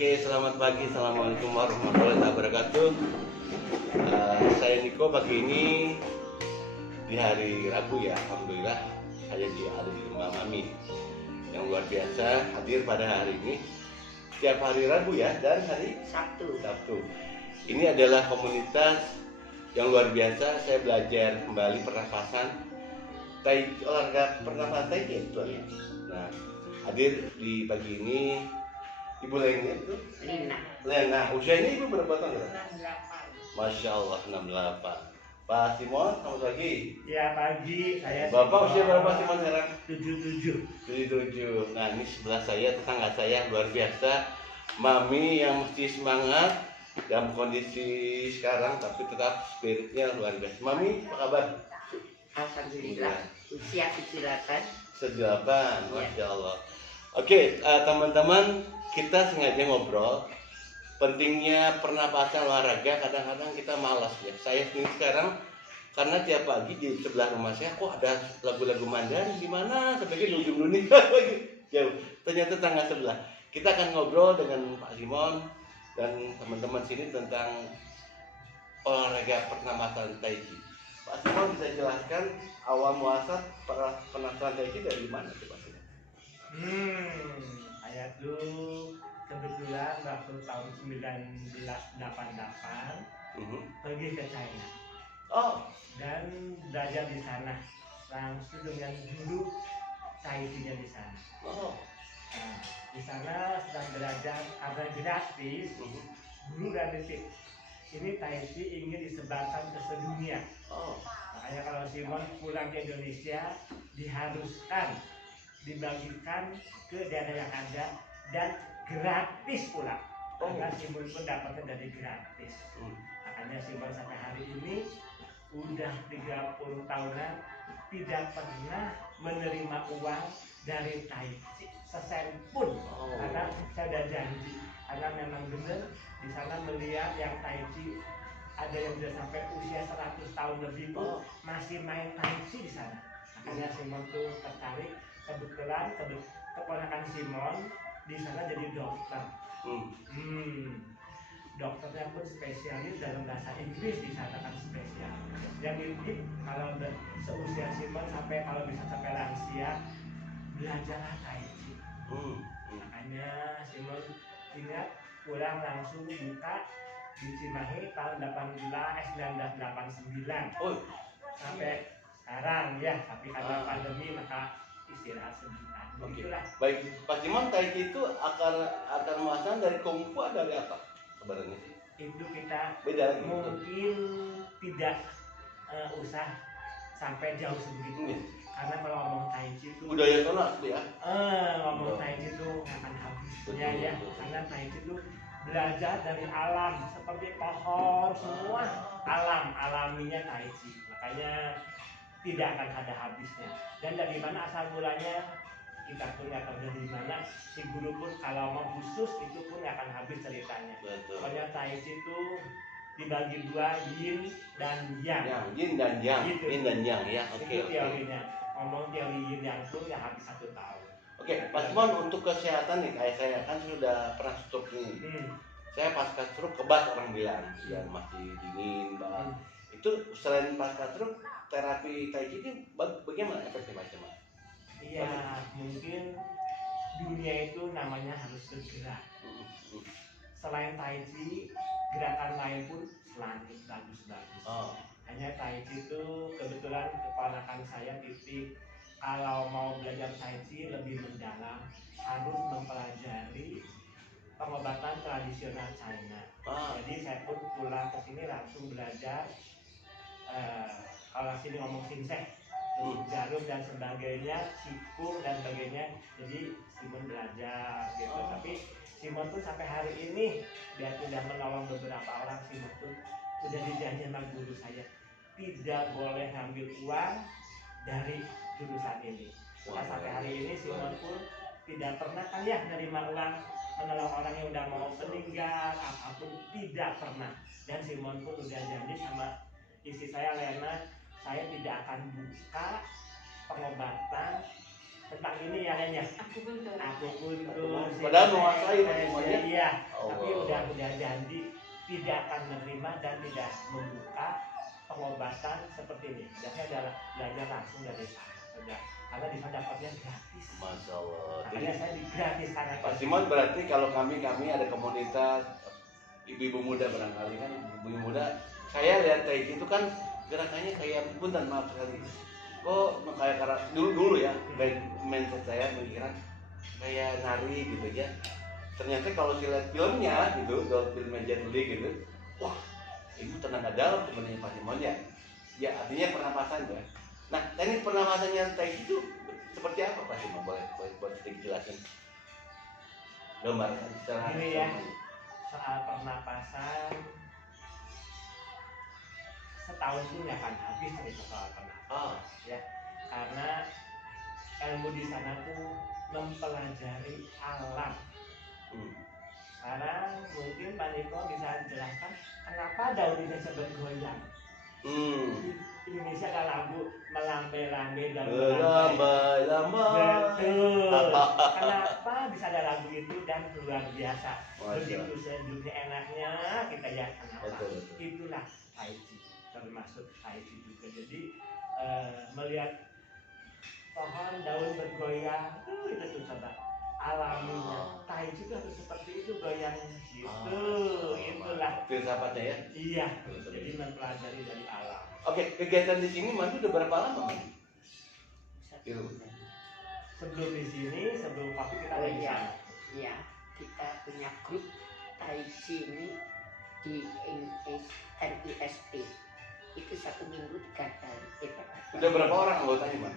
Oke, selamat pagi. Assalamualaikum warahmatullahi wabarakatuh. Saya Niko. Pagi ini di hari Rabu ya, alhamdulillah saya ada di rumah Mami yang luar biasa hadir pada hari ini. Setiap hari Rabu ya, dan hari Sabtu. Ini adalah komunitas yang luar biasa. Saya belajar kembali pernafasan olahraga pernafasan Tai Chi itu ya. Nah, hadir di pagi ini Ibu Lena itu? Lena. Usianya Ibu berapa tahun? 68. Masya Allah, 68. Pak Simon, selamat pagi. Ya, pagi. Saya Bapak usia berapa Simon sekarang? 77. 77. Nah, ini sebelah saya, tetangga saya luar biasa. Mami yang mesti semangat dalam kondisi sekarang, tapi tetap spiritnya luar biasa. Mami, apa kabar? Alhamdulillah. Usia 78. 78, Masya Allah. Oke, teman-teman, kita sengaja ngobrol pentingnya pernapasan olahraga. Kadang-kadang kita malas ya. Saya sendiri sekarang karena tiap pagi di sebelah rumah saya kok ada lagu-lagu Mandarin di mana sebagai di ujung dunia jauh. Ternyata tetangga sebelah. Kita akan ngobrol dengan Pak Simon dan teman-teman sini tentang olahraga pernapasan Tai Chi. Pak Simon bisa jelaskan awal muasal pernapasan Tai Chi dari mana sih Pak Simon? Saya tuh kebetulan waktu tahun 1988 pergi ke China. Oh, Dan belajar di sana langsung dengan guru Tai Chi-nya di sana. oh. Nah, di sana sedang belajar karena gratis. Guru dan titip. Ini Tai Chi ingin disebarkan ke sedunia. Oh. Makanya kalau Simon pulang ke Indonesia diharuskan dibagikan ke daerah yang ada dan gratis pula. Karena Simon pun dapatnya dari gratis. Makanya Simon sampai hari ini udah 30 tahunan tidak pernah menerima uang dari Tai Chi sesen pun. Karena saya udah janji. Karena memang benar di sana melihat yang Tai Chi ada yang sudah sampai usia 100 tahun lebih pun masih main Tai Chi di sana. Makanya Simon tuh tertarik. Kebetulan keponakan Simon di sana jadi dokter. Dokternya pun spesialis dalam bahasa Inggris, di sana kan spesial. Yang ini kalau seusia Simon sampai kalau bisa sampai lansia belajar Tai Chi. Makanya Simon ingat pulang langsung buka di Cimahi tahun 1989 sampai sekarang ya. Tapi karena pandemi maka istirahat sebentar. Begitulah. Baik, Pak Simon, Tai Chi itu akar muasal dari kungfu dari apa sebenarnya? Itu kita Beda lagi. mungkin tidak usah sampai jauh sebegitu. Karena kalau ngomong Tai Chi itu Budaya sana ya. ngomong Tai Chi itu nggak akan habisnya ya. Karena Tai Chi itu belajar dari alam seperti pohon, semua alam alaminya Tai Chi. Makanya tidak akan ada habisnya. Dan dari mana asal mulanya kita pun nggak tahu dari mana. Si guru pun kalau mau khusus itu pun nggak akan habis ceritanya. Pokoknya Tai Chi itu dibagi dua, yin dan yang. Yin dan yang. Gitu. Yin dan yang ya. Itu teorinya. Ngomong teori yin yang pun ya habis 1 tahun. Oke, Pak Simon, untuk kesehatan nih, kayak saya kan sudah pernah stroke nih. Saya pasca stroke kebas orang bilang, ya masih dingin, Pak. Itu selain pasca stroke, terapi Tai Chi ini bagaimana efeknya Pak Simon? Iya, mungkin dunia itu namanya harus bergerak. Selain Tai Chi, gerakan lain pun selanjut bagus-bagus. Hanya Tai Chi itu kebetulan keponakan saya titik kalau mau belajar Tai Chi lebih mendalam harus mempelajari pengobatan tradisional China. Jadi saya pun pulang ke sini langsung belajar. Kalau sini ngomong sinsek, jarum dan sebagainya, sikur dan sebagainya. Jadi Simon belajar gitu. Tapi Simon pun sampai hari ini dia sudah menolong beberapa orang. Simon pun sudah dijanji sama guru saya tidak boleh ngambil uang dari jurusan ini. Nah, sampai hari ini Simon pun tidak pernah kan ya menerima uang menolong orang yang udah mau meninggal apapun, tidak pernah. Dan Simon pun udah janji sama istri saya Lena, saya tidak akan buka pengobatan tentang ini ya Len ya. Aku puntur. Padahal menguasai semuanya. Iya. Allah. Tapi udah janji tidak akan menerima dan tidak membuka pengobatan seperti ini. Biasanya adalah belajar langsung dari sana. Sudah. Karena di sana dapatnya gratis. Masya Allah. Makanya saya di gratis karena Pak Simon, berarti kalau kami ada komunitas ibu-ibu muda, barangkali kan ibu-ibu muda, saya lihat kayak gitu kan gerakannya kayak, punten maaf sekali, kok kayak dulu ya, mindset saya mengira kayak nari gitu aja. Ternyata kalau saya lihat filmnya gitu, kalau filmnya Jet Li gitu, wah itu tenaga dalam sebenarnya Pak Simon ya. Ya artinya pernapasan ya. Nah, teknik pernapasannya Tai Chi itu seperti apa Pak Simon? Boleh sedikit jelasin. Gambarkan secara ini ya, soal pernapasan setahun pun nggak akan habis cerita soal pernapasan. Ya, karena ilmu di sana tuh mempelajari alam. Sekarang mungkin Pak Niko bisa jelaskan kenapa daun ini bergoyang. Indonesia ada lagu melambai-lambai daun melambai-lambai. Betul. Kenapa bisa ada lagu itu dan luar biasa. Begitu sejuknya enaknya kita ya kenapa. Betul. Itulah Tai Chi, termasuk Tai Chi juga. Jadi melihat pohon daun bergoyang itu tuh coba alaminya. Tai Chi itu harus seperti itu goyangnya gitu. Itulah filsafatnya ya. Iya. Jadi mempelajari dari alam. Oke, kegiatan di sini Mas udah berapa lama Mas? Sebelum di sini, sebelum kopi kita ada di sana. Iya, kita punya grup Tai Chi ini di NIST. Itu 1 minggu 3 kali. Udah berapa orang anggotanya Mas?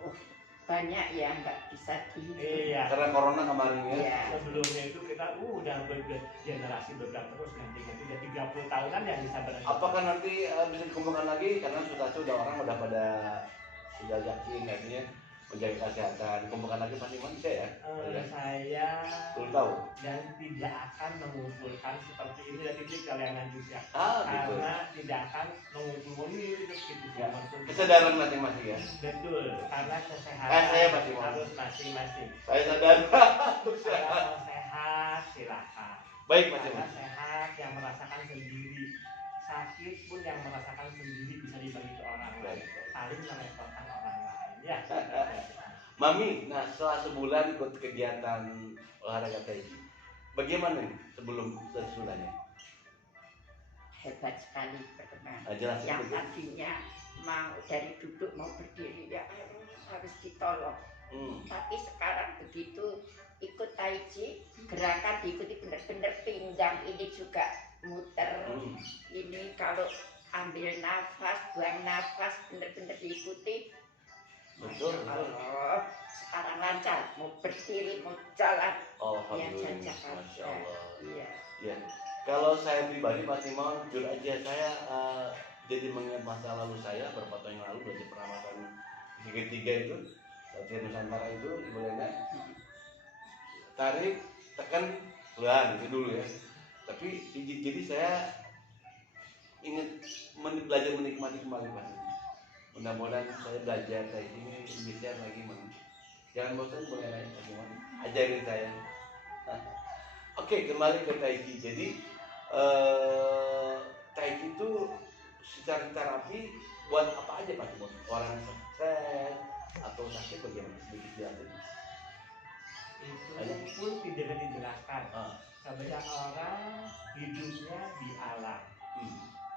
Oh, banyak ya, nggak bisa dihitung. Iya. Karena corona kemarin ya. Iya. Sebelumnya itu kita udah generasi bergerak terus ganti-ganti udah 30 tahunan yang bisa berani. Apakah nanti bisa dikumpulkan lagi karena sudah orang udah pada sudah yakin artinya menjaga kesehatan, dikumpulkan lagi pasti bisa ya? Saya belum tahu dan tidak akan mengumpulkan seperti ini dan ini kalian nanti ya. Gitu. Karena tidak akan mengumpulkan ini gitu ya. Kesadaran masing-masing ya. Betul, karena kesehatan saya pasti harus masing-masing. Saya sadar. Kalau sehat silakan. Baik Mas. Karena sehat yang merasakan sendiri, sakit pun yang merasakan sendiri bisa dibagi ke orang lain. Saling merepotkan orang lain. Ya. Mami, nah setelah sebulan ikut kegiatan olahraga Tai Chi, bagaimana nih sebelum dan sesudahnya? Hebat sekali perkembangan. Jelas yang tadinya mau dari duduk mau berdiri ya harus ditolong. Tapi sekarang begitu ikut Tai Chi, gerakan diikuti benar-benar, pinggang ini juga muter. Ini kalau ambil nafas, buang nafas, benar-benar diikuti. Betul. Sekarang lancar, mau berdiri, mau jalan. Alhamdulillah, Masya Allah. Iya. Ya. Kalau saya pribadi Pak Simon, jujur aja saya jadi mengingat masa lalu saya beberapa tahun yang lalu belajar pernapasan segitiga itu, latihan Nusantara itu, Ibu Lena. Tarik, tekan, keluar itu dulu ya. Tapi jadi saya ingin belajar menikmati kembali Pak Simon. Mudah-mudahan saya belajar Tai Chi ini bisa lagi jangan bosan boleh naik Pak Simon, ajarin saya. Oke, kembali ke Tai Chi. Jadi Tai Chi itu secara terapi buat apa aja Pak Simon? Orang stres atau sakit bagaimana? Sedikit jelasin. Itu pun tidak dijelaskan. Sebenarnya orang hidupnya di alam.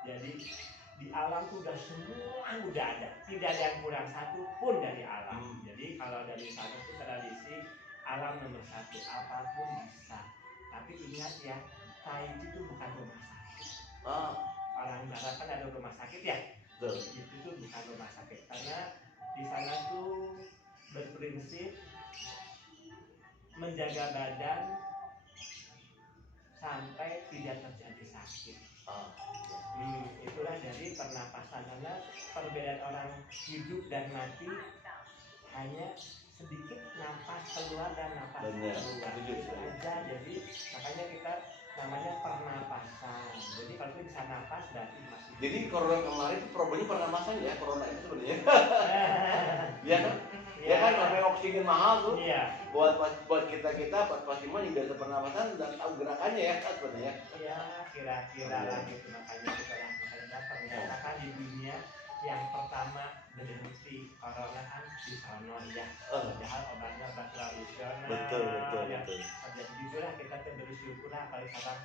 Jadi di alam itu udah semua udah ada, tidak ada yang kurang satu pun dari alam. Jadi kalau dari sana itu tradisi alam nomor 1, apapun bisa. Tapi ingat ya, Tai Chi itu bukan rumah sakit. Orang barat kan ada rumah sakit ya. Itu tuh bukan rumah sakit karena di sana tuh berprinsip menjaga badan sampai tidak terjadi sakit. Itulah dari pernapasan, karena perbedaan orang hidup dan mati hanya sedikit nafas keluar dan nafas keluar itu aja. Jadi makanya kita namanya pernapasan. Jadi kalau kita bisa nafas berarti masih. Jadi corona kemarin itu problemnya pernapasan ya, corona itu sebenarnya. Iya kan? Ya kan sampai oksigen mahal tuh. Iya. Buat kita buat Simon yang biasa pernapasan dan tahu gerakannya ya kan sebenarnya. Ya kira-kira lah gitu, makanya kita makanya datang ya. Karena kan di dunia yang pertama berhenti corona kan di sono ya. Padahal obatnya obat tradisional. Betul. Dan itulah kita tuh bersyukur lah kalau sekarang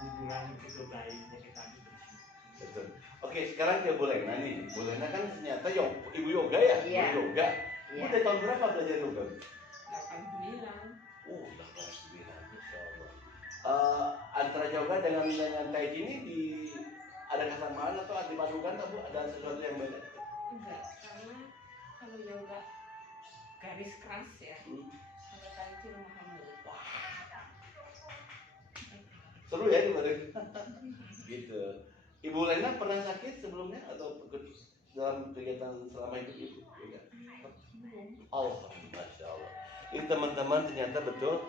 hubungan itu baiknya kita bersyukur. Betul. Oke, sekarang ke Bu Lena nih. Bu Lena kan ternyata ibu yoga ya, Iya. ibu yoga. Iya. Udah tahun berapa belajar yoga? 89. 89, Masya Allah. Antara yoga dengan Tai Chi ini ada kesamaan atau dipadukan atau Bu? Ada sesuatu yang beda? Enggak, karena kalau yoga garis keras ya, kalau Tai Chi lemah lembut. Seru ya kemarin. Gitu. Ibu Lena pernah sakit sebelumnya atau dalam kegiatan selama hidup ibu? Ya. Oh, Masya Allah. Ini teman-teman ternyata betul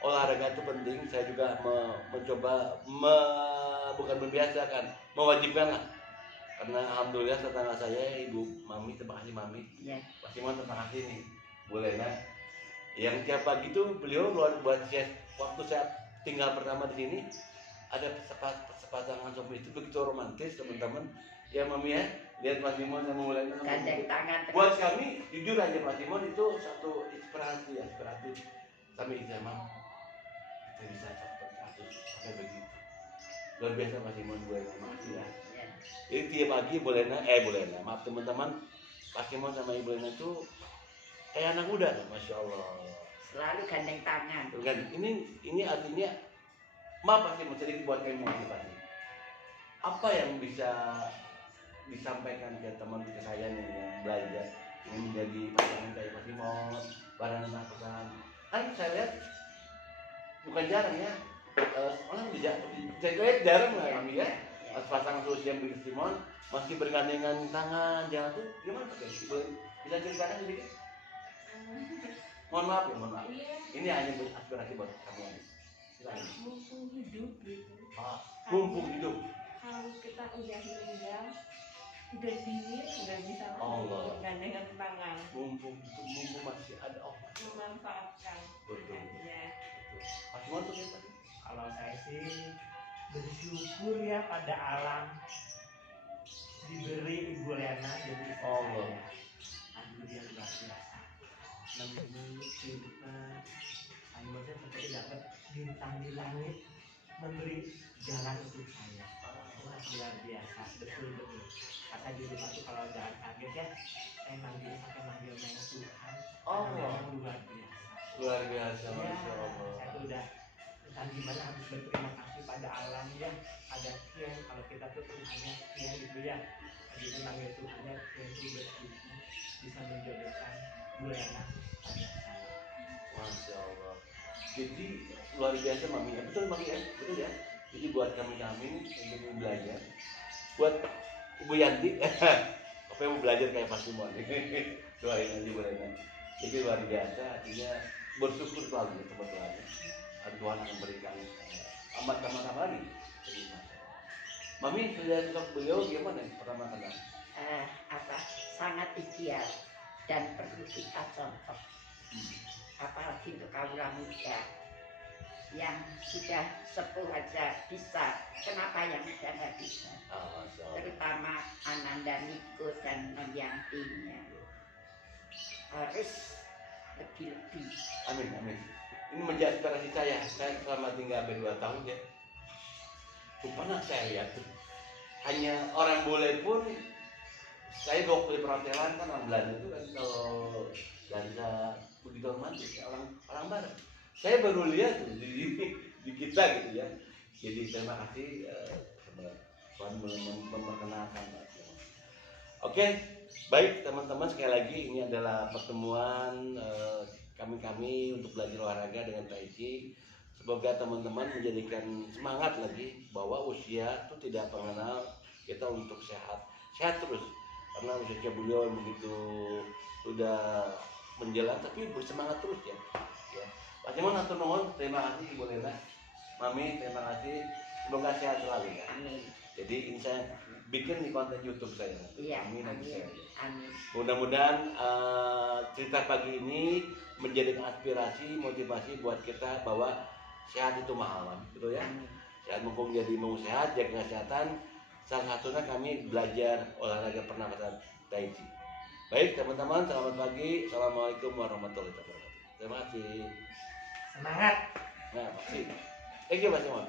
olahraga itu penting. Saya juga mencoba bukan membiasakan, mewajibkan lah. Karena alhamdulillah tetangga saya ibu Mami, terima kasih Mami. Iya. Pasti mau terima kasih nih Bu Lena. Yang tiap pagi tuh beliau buat saya waktu saya tinggal pertama di sini ada sepasangan suami itu begitu romantis teman-teman. Ya Mami ya, lihat Mas Simon sama Bu Lena. Gandeng tangan. Buat kami jujur aja Mas Simon itu satu inspirasi ya, inspiratif. Kami sama kita bisa cepat kasus sampai begitu. Luar biasa Mas Simon, Bu Lena, makasih ya. Iya. Jadi tiap pagi Bu Lena, maaf teman-teman, Pak Simon sama Ibu Lena itu kayak anak muda, Masya Allah. Selalu gandeng tangan. Kan ini artinya, maaf Pak Simon, sedikit buat kami motivasi. Apa yang bisa disampaikan ke teman kita saya nih yang belajar ingin menjadi pasangan kayak Pak Simon, barang pasangan. Kan saya lihat bukan jarang ya, orang saya lihat jarang lah kami ya. Pas pasangan seusia Pak Simon masih bergandengan tangan, jalan tuh gimana Pak? Bisa ceritakan sedikit? Mohon maaf. Iya, Ini hanya aspirasi buat kamu aja. Silakan. mumpung hidup gitu. Mumpung hidup. Kalau kita udah meninggal, udah dingin, nggak bisa Allah. gandengan tangan. Mumpung masih ada Memanfaatkan. Betul. Ya. Pak Simon tuh kayak tadi. Kalau saya sih bersyukur ya pada alam diberi Ibu Lena jadi istri Allah. saya. Aduh dia luar biasa. Menemui kehidupan. Saya seperti dapat bintang di langit memberi jalan untuk saya. Wah, luar biasa, betul. Kata di rumah tuh kalau jangan kaget ya, saya manggil nama Tuhan. Oh. Memang luar biasa. Luar biasa, Ya, Masya Allah. saya tuh udah entah gimana harus berterima kasih pada alam ya. Ada Kian, kalau kita tuh Tuhannya Kian gitu ya. Jadi manggil Tuhannya Kian itu bersyukur bisa menjodohkan Bu Lena pada saya. Masya Allah. Jadi luar biasa Mami ya, betul Mami ya, betul ya. Jadi buat kami ini ingin belajar, buat Ibu Yanti, apa yang mau belajar kayak Pak Simon, doain aja Bu Lena. Jadi luar biasa, artinya bersyukur selalu ya kebetulan. Tuhan akan berikan amat lagi. Jadi, Mami sudah suka beliau gimana pertama kenal? Sangat ideal dan perlu kita contoh. Apalagi untuk kaum muda yang sudah sepuh aja bisa, kenapa yang muda nggak bisa? Terutama Ananda Niko dan Yantinya harus lebih-lebih. Amin. Ini menjadi inspirasi saya selama tinggal 2 tahun ya. Pernah saya lihat tuh, hanya orang boleh pun, saya waktu di perhotelan kan orang Belanda itu kan kalau Belanda begitu romantis ya, orang Barat. Saya baru lihat tuh di kita gitu ya. Jadi terima kasih Tuhan memperkenalkan. Oke, baik teman-teman, sekali lagi ini adalah pertemuan kami untuk belajar olahraga dengan Tai Chi. Semoga teman-teman menjadikan semangat lagi bahwa usia itu tidak mengenal kita untuk sehat terus. Karena usia beliau begitu sudah menjelang, tapi bersemangat terus ya. Pak Simon atur nuhun, terima kasih Ibu Lena, Mami terima kasih, semoga sehat selalu ya. Amin. Jadi ini saya bikin di konten YouTube saya. Iya, Amin, amin, amin. amin. Mudah-mudahan cerita pagi ini menjadi inspirasi, motivasi buat kita bahwa sehat itu mahal, gitu ya. Amin. Sehat mumpung jadi mau sehat, jaga kesehatan. Salah satunya kami belajar olahraga pernapasan Tai Chi. Baik teman-teman, selamat pagi. Assalamualaikum warahmatullahi wabarakatuh. Terima kasih. Semangat. Nah, makasih. Thank you Mas Iman.